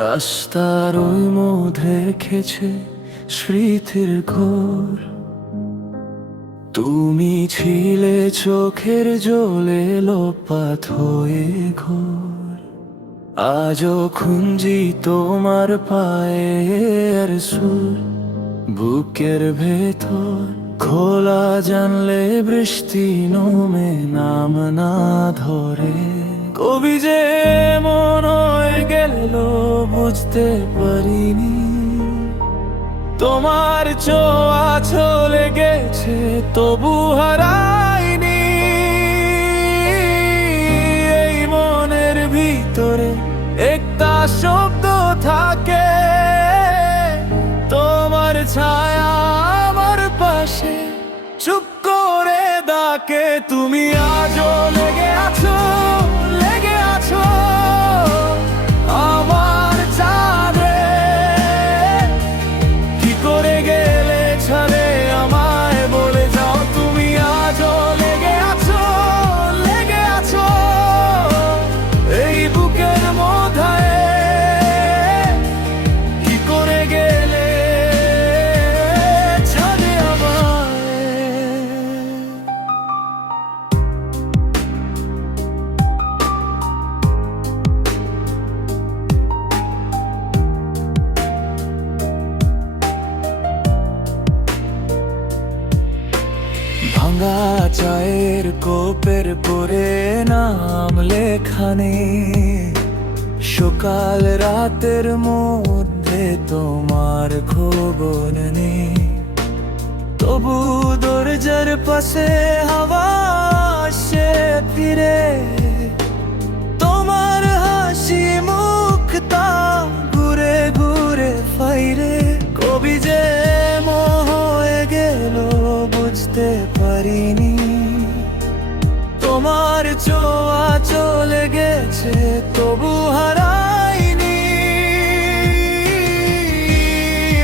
রাস্তার ওই মধ্যে রেখেছে স্মৃতির ঘোর। তুমি ছিলে চোখের জলে লোপাত হয়ে ঘোর। আজও খুঁজি তোমার পায়ের সুর বুকের ভেতর। খোলা জানলে বৃষ্টি নমে নাম না ধরে। কবি যে মন হয়ে গেল বুঝতে পারিনি। তোমার ছোঁয়া চলে গেছে তবু হারাইনি। এই মনের ভিতরে একটা শব্দ থাকে, তোমার ছায়া আমার পাশে চুপ করে ডাকে। তুমি আজও লেগে আছো, লেগে আছো আমার চাঁদে। কি করে গেলে ছাড়ে আমায় বলে যাও। তুমি আজও লেগে আছো, লেগে আছো এই বুকের মধ্যে। কি করে গেলে ছাড়ে আমায়। ভাঙা চায়ের কোপের পরে নাম লেখানে। সকাল রাতের মধ্যে তোমার খবর নেই। তবু দরজার পাশে হাওয়া আসে ফিরে। তোমার হাসি মুখটা ঘুরে ঘুরে ফাইরে। কবি যে মোহ হয়ে গেল বুঝতে পারিনি। তোমার ছোঁয়া চলে গেছে তবু হারাইনি।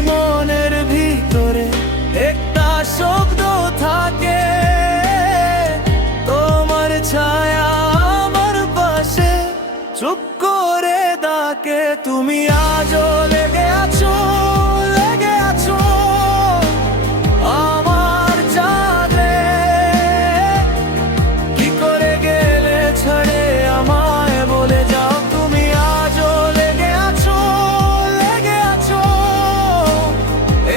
মনের ভিতরে একটা শব্দ থাকে, তোমার ছায়া আমার পাশে চুপ করে ডাকে। তুমি আজও লেগে আছো, লেগে আছো আমার চাঁদে। কি করে গেলে ছাড়ে আমায় বলে যাও। তুমি আজও লেগে আছো, লেগে আছো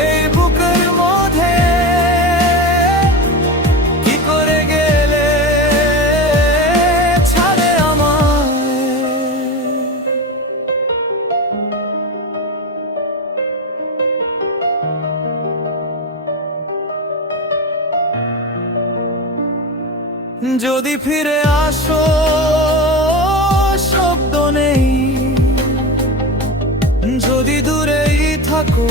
এই বুকের মধ্যে। কি করে গেলে ছাড়ে আমায়। যদি ফিরে আসো শব্দ নেই। যদি দূরেই থাকো